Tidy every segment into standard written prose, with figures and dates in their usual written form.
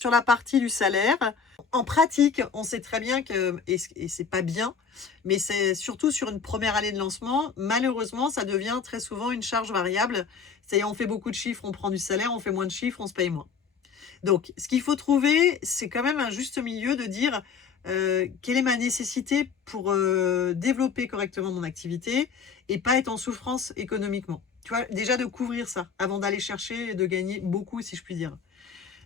Sur la partie du salaire, en pratique, on sait très bien que, et c'est pas bien, mais c'est surtout sur une première année de lancement, malheureusement, ça devient très souvent une charge variable. C'est-à-dire, on fait beaucoup de chiffres, on prend du salaire, on fait moins de chiffres, on se paye moins. Donc, ce qu'il faut trouver, c'est quand même un juste milieu de dire quelle est ma nécessité pour développer correctement mon activité et pas être en souffrance économiquement. Tu vois, déjà de couvrir ça avant d'aller chercher de gagner beaucoup, si je puis dire.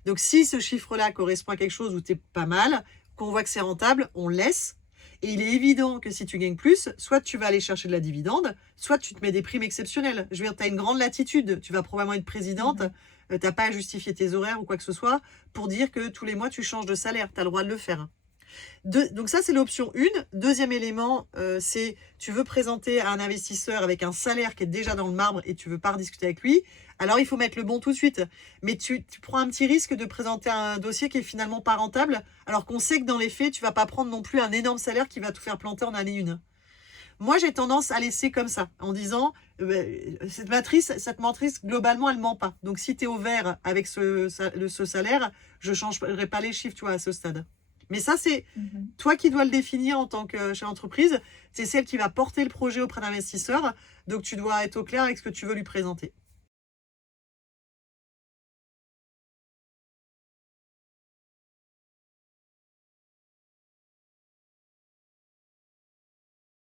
Donc, si ce chiffre-là correspond à quelque chose où tu es pas mal, qu'on voit que c'est rentable, on laisse. Et il est évident que si tu gagnes plus, soit tu vas aller chercher de la dividende, soit tu te mets des primes exceptionnelles. Je veux dire, tu as une grande latitude. Tu vas probablement être présidente. Tu n'as pas à justifier tes horaires ou quoi que ce soit pour dire que tous les mois, tu changes de salaire. Tu as le droit de le faire. Donc ça, c'est l'option 1. Deuxième élément, c'est tu veux présenter à un investisseur avec un salaire qui est déjà dans le marbre et tu veux pas rediscuter avec lui. Alors, il faut mettre le bon tout de suite. Mais tu prends un petit risque de présenter un dossier qui est finalement pas rentable, alors qu'on sait que dans les faits, tu vas pas prendre non plus un énorme salaire qui va tout faire planter en année 1. Moi, j'ai tendance à laisser comme ça, en disant, cette matrice, globalement, elle ment pas. Donc, si tu es au vert avec ce salaire, je ne changerai pas les chiffres, tu vois, à ce stade. Mais ça, c'est toi qui dois le définir en tant que chef d'entreprise. C'est celle qui va porter le projet auprès d'investisseurs. Donc, tu dois être au clair avec ce que tu veux lui présenter.